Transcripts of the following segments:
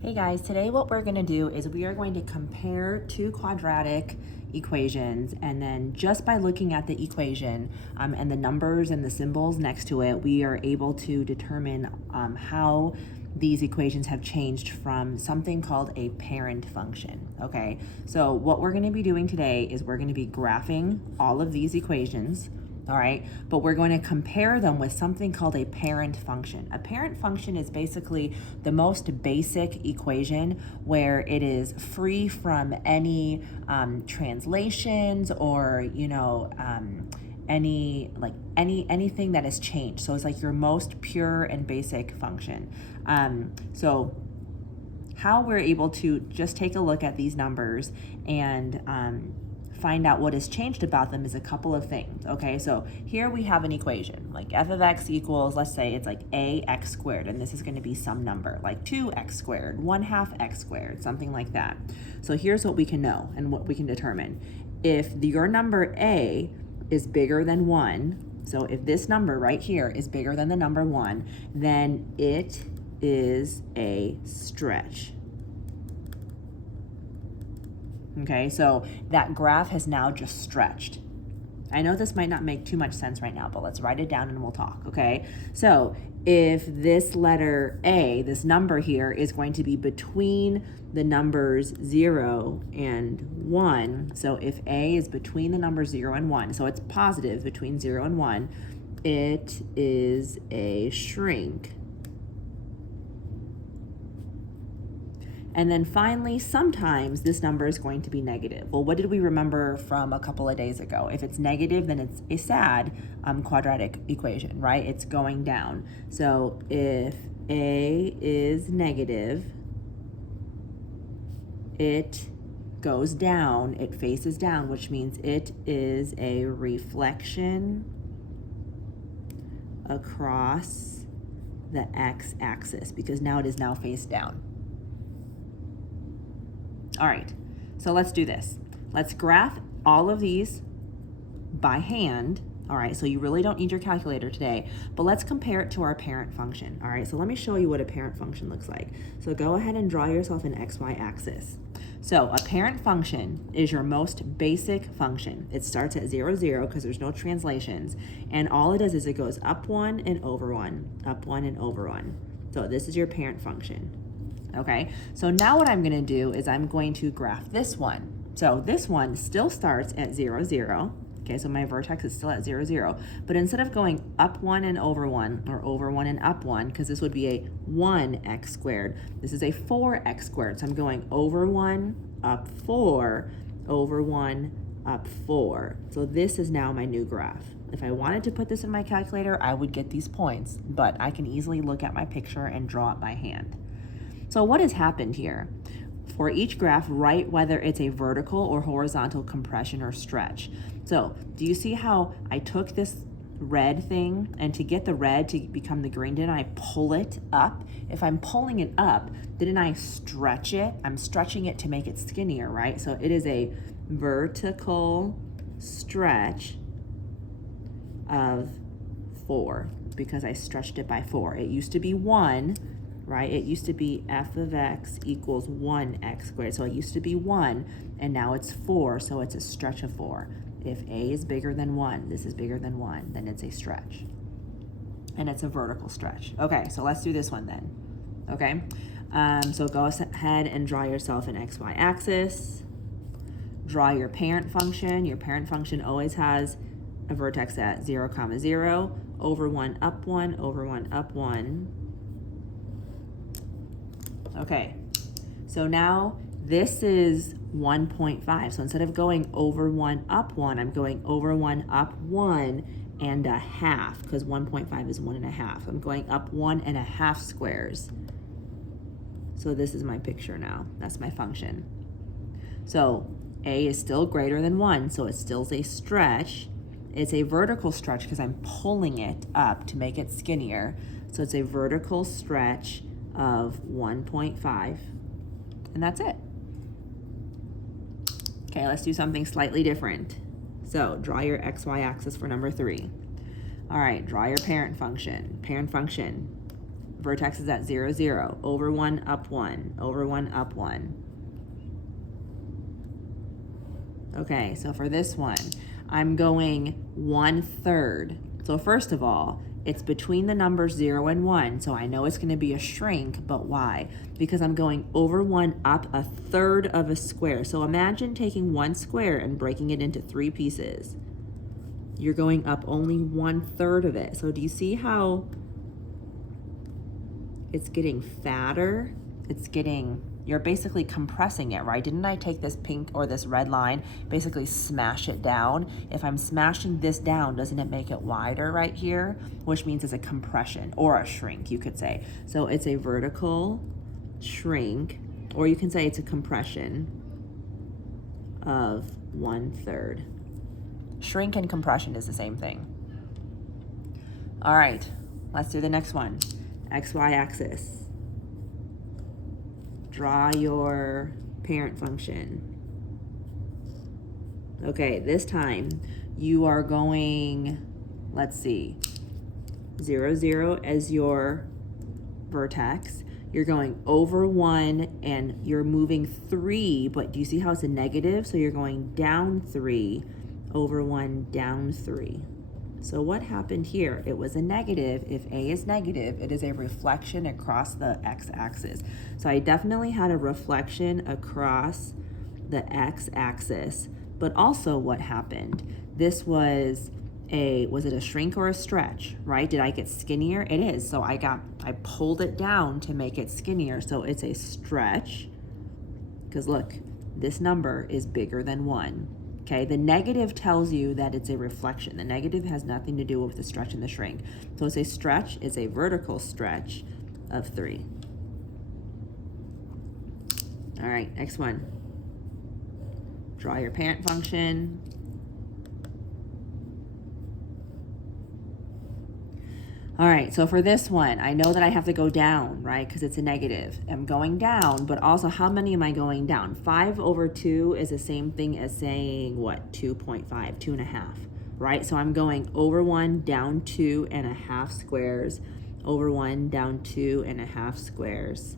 Hey guys, today what we're going to do is we are going to compare two quadratic equations, and then just by looking at the equation and the numbers and the symbols next to it, we are able to determine how these equations have changed from something called a parent function. Okay, so what we're going to be doing today is we're going to be graphing all of these equations. All right, but we're going to compare them with something called a parent function. A parent function is basically the most basic equation where it is free from any translations or anything that has changed. So it's like your most pure and basic function. So how we're able to just take a look at these numbers and find out what has changed about them is a couple of things. Okay, so here we have an equation like f of x equals, let's say it's like ax squared, and this is going to be some number like 2x squared, 1/2 x squared, something like that. So here's what we can know and what we can determine. If your number a is bigger than 1, so if this number right here is bigger than the number 1, then it is a stretch. Okay, so that graph has now just stretched. I know this might not make too much sense right now, but let's write it down and we'll talk, okay? So if this letter A, this number here, is going to be between the numbers 0 and 1, so if A is between the numbers 0 and 1, so it's positive between 0 and 1, it is a shrink. And then finally, sometimes this number is going to be negative. Well, what did we remember from a couple of days ago? If it's negative, then it's a sad quadratic equation, right? It's going down. So if A is negative, it goes down, it faces down, which means it is a reflection across the x-axis, because now it is now face down. All right, so let's do this. Let's graph all of these by hand. All right, so you really don't need your calculator today, but let's compare it to our parent function. All right, so let me show you what a parent function looks like. So go ahead and draw yourself an XY axis. So a parent function is your most basic function. It starts at 0, 0 because there's no translations, and all it does is it goes up 1 and over 1, up 1 and over 1. So this is your parent function. Okay, so now what I'm going to do is I'm going to graph this one. So this one still starts at 0, 0. Okay, so my vertex is still at 0, 0. But instead of going up 1 and over 1, or over 1 and up 1, because this would be a 1x squared, this is a 4x squared. So I'm going over 1, up 4, over 1, up 4. So this is now my new graph. If I wanted to put this in my calculator, I would get these points, but I can easily look at my picture and draw it by hand. So what has happened here? For each graph, write whether it's a vertical or horizontal compression or stretch. So do you see how I took this red thing, and to get the red to become the green, didn't I pull it up? If I'm pulling it up, didn't I stretch it? I'm stretching it to make it skinnier, right? So it is a vertical stretch of 4 because I stretched it by 4. It used to be 1. Right? It used to be f of x equals 1x squared. So it used to be 1, and now it's 4, so it's a stretch of 4. If A is bigger than 1, this is bigger than 1, then it's a stretch. And it's a vertical stretch. Okay, so let's do this one then. Okay, so go ahead and draw yourself an XY axis. Draw your parent function. Your parent function always has a vertex at 0, 0, over 1, up 1, over 1, up 1. Okay, so now this is 1.5. So instead of going over 1, up 1, I'm going over 1, up 1 and a half, because 1.5 is 1.5. I'm going up 1.5 squares. So this is my picture now. That's my function. So A is still greater than 1, so it still is a stretch. It's a vertical stretch because I'm pulling it up to make it skinnier. So it's a vertical stretch of 1.5, and that's it. Okay, let's do something slightly different. So draw your XY axis for number 3. All right, draw your parent function. Parent function, vertex is at 0, 0, over 1, up 1, over 1, up 1. Okay, so for this one, I'm going 1/3. So first of all, it's between the numbers 0 and 1, so I know it's going to be a shrink, but why? Because I'm going over 1 up 1/3 of a square. So imagine taking 1 square and breaking it into 3 pieces. You're going up only 1/3 of it. So do you see how it's getting fatter? You're basically compressing it, right? Didn't I take this pink or this red line, basically smash it down? If I'm smashing this down, doesn't it make it wider right here? Which means it's a compression or a shrink, you could say. So it's a vertical shrink, or you can say it's a compression of 1/3. Shrink and compression is the same thing. All right, let's do the next one. XY axis. Draw your parent function. Okay, this time you are going, let's see, 0, 0 as your vertex. You're going over 1 and you're moving 3, but do you see how it's a negative? So you're going down 3, over 1, down 3. So what happened here? It was a negative. If A is negative, it is a reflection across the x-axis. So I definitely had a reflection across the x-axis. But also what happened? This was it a shrink or a stretch, right? Did I get skinnier? It is. So I pulled it down to make it skinnier. So it's a stretch, because look, this number is bigger than 1. Okay, the negative tells you that it's a reflection. The negative has nothing to do with the stretch and the shrink. So it's a stretch, it's a vertical stretch of 3. All right, next one. Draw your parent function. All right, so for this one, I know that I have to go down, right? Because it's a negative. I'm going down, but also how many am I going down? 5 over 2 is the same thing as saying, what, 2.5, 2.5, right? So I'm going over 1, down 2.5 squares, over 1, down 2.5 squares.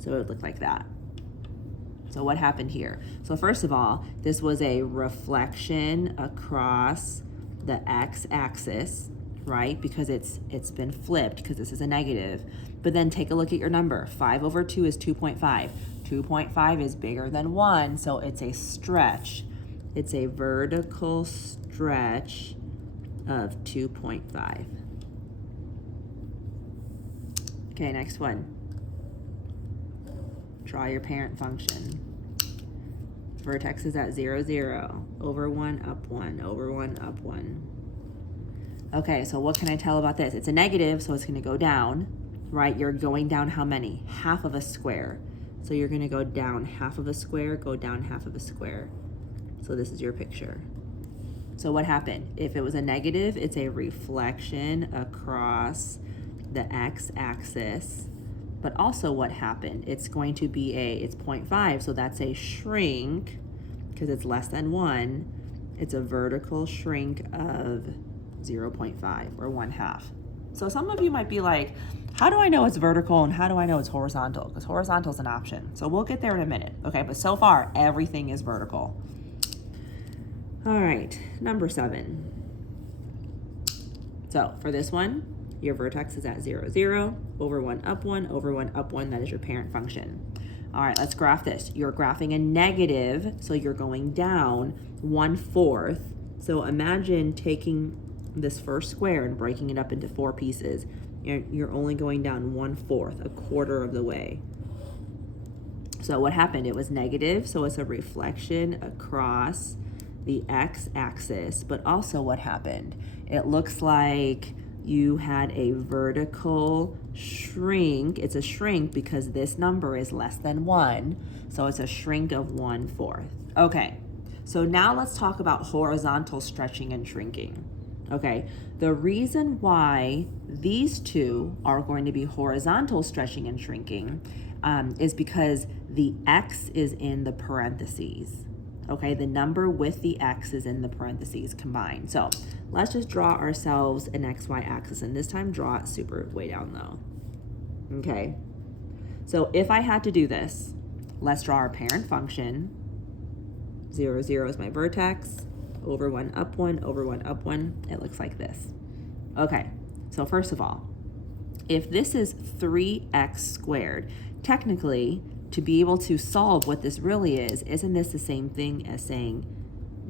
So it would look like that. So what happened here? So first of all, this was a reflection across the x-axis, right? Because it's been flipped, because this is a negative. But then take a look at your number. 5 over 2 is 2.5. 2.5 is bigger than 1, so it's a stretch. It's a vertical stretch of 2.5. Okay, next one. Draw your parent function. Vertex is at 0, 0, over 1, up 1, over 1, up 1. Okay, so what can I tell about this? It's a negative, so it's going to go down, right? You're going down how many? Half of a square. So you're going to go down half of a square, go down half of a square. So this is your picture. So what happened? If it was a negative, it's a reflection across the x-axis. But also what happened? It's going to be it's 0.5, so that's a shrink, because it's less than 1. It's a vertical shrink of 0.5 or 1/2. So some of you might be like, how do I know it's vertical and how do I know it's horizontal? Because horizontal is an option. So we'll get there in a minute. Okay, but so far everything is vertical. All right, number 7. So for this one, your vertex is at 0, 0, over 1, up 1, over 1, up 1. That is your parent function. All right, let's graph this. You're graphing a negative, so you're going down 1/4. So imagine taking this first square and breaking it up into 4 pieces. You're only going down 1/4, a quarter of the way. So what happened? It was negative, so it's a reflection across the x-axis. But also what happened? It looks like you had a vertical shrink. It's a shrink because this number is less than 1, so it's a shrink of 1/4. Okay, so now let's talk about horizontal stretching and shrinking. Okay, the reason why these two are going to be horizontal stretching and shrinking is because the x is in the parentheses. Okay, the number with the x is in the parentheses combined. So let's just draw ourselves an XY axis, and this time draw it super way down low. Okay. So if I had to do this, let's draw our parent function. 0, 0 is my vertex. Over 1, up 1, over 1, up 1. It looks like this. Okay, so first of all, if this is 3x squared, technically, to be able to solve what this really is, isn't this the same thing as saying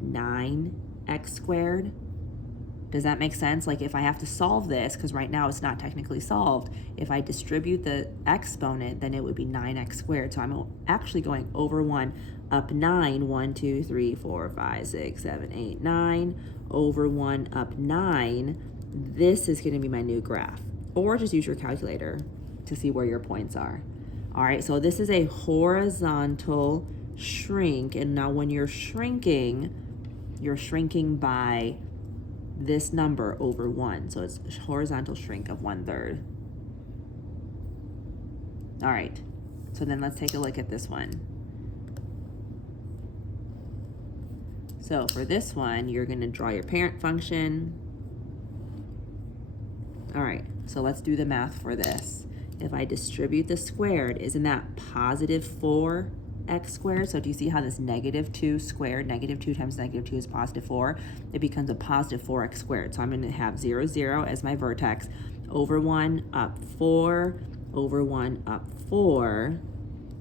9x squared? Does that make sense? Like if I have to solve this, because right now it's not technically solved, if I distribute the exponent, then it would be 9x squared. So I'm actually going over 1, up 9, 1, 2, 3, 4, 5, 6, 7, 8, 9, over 1, up 9. This is going to be my new graph. Or just use your calculator to see where your points are. All right, so this is a horizontal shrink. And now when you're shrinking by this number over 1. So it's horizontal shrink of 1/3. All right, so then let's take a look at this one. So for this one, you're gonna draw your parent function. All right, so let's do the math for this. If I distribute the squared, isn't that positive 4x squared? So do you see how this -2 squared, -2 times -2 is positive 4? It becomes a positive 4x squared. So I'm gonna have 0, 0 as my vertex, over 1, up 4, over 1, up 4.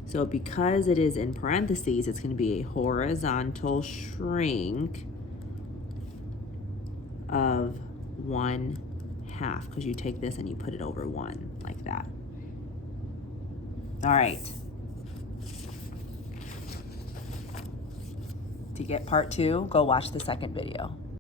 So because it is in parentheses, it's gonna be a horizontal shrink of 1/2, because you take this and you put it over 1, like that. All right. To get part 2, go watch the second video.